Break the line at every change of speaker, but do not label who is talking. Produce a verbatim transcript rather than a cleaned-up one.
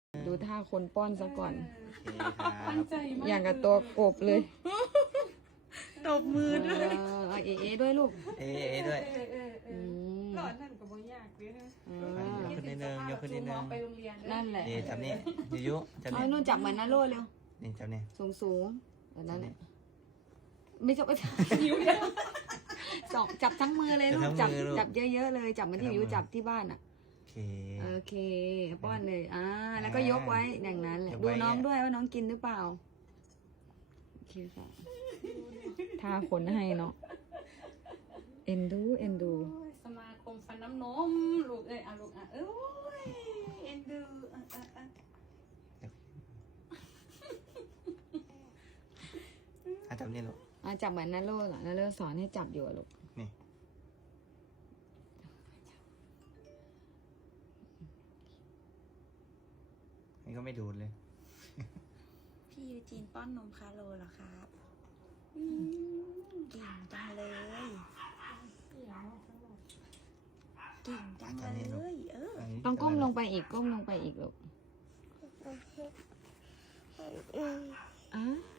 ดูท่าคนป้อนซะก่อน
โอเคครับ
อย่างกับตัวกบเลย
ตบมือด้วย
เออเอาเอเอด้วยลูก
เอเอด้วย
อืม
หลอดนั่นก็บ่ยากเลยนะ
เอ
ไป
อย
กขึ้นนิดนึงยกขึ้นนิดนึง
ไปโรงเรียน
นั่นแหละ
นี่จับนี่ยุยุจับ
เอา
นี่
ให้นุ่นจับเหมือนนาโร่เร็ว
นี่จับนี่
สูงสูงๆแบบนั้นแหละไม่จับไม่จับ
นิ้วเดียว
สองจับทั้งมือเลยลูกจับจับเยอะๆเลย จับเหมันที่วิวจับที่บ้านอ่ะ
โอเค
โอเคป้อนเลยอ่าแล้วก็ยกไว้อย่างนั้นแหละดูน้องด้วยว่าน้องกินหรือเปล่าโอเคค่ะทาขนให้เนาะเอ็นดูเอ็นดู
สมาคมฟันน้ำนมลูกเอ้ยอ่ะลูกอ่ะเอ้ยเอ็นดูอ่ะอ่ะอ่ะ
อ่ะจับนี่ลูก
อ่าจับเหมือนนาโร่เหรอนาโร่สอนให้จับอยู่อะลูก
นี่นี่ก็ไม่ดูดเลย
พี่ยูจีนป้อนนมคาโลเหรอครับเก่งจังเลยเก่งจังเลยเออ
ต้องก้มลงไปอีกก้มลงไปอีกลูกอ่ะ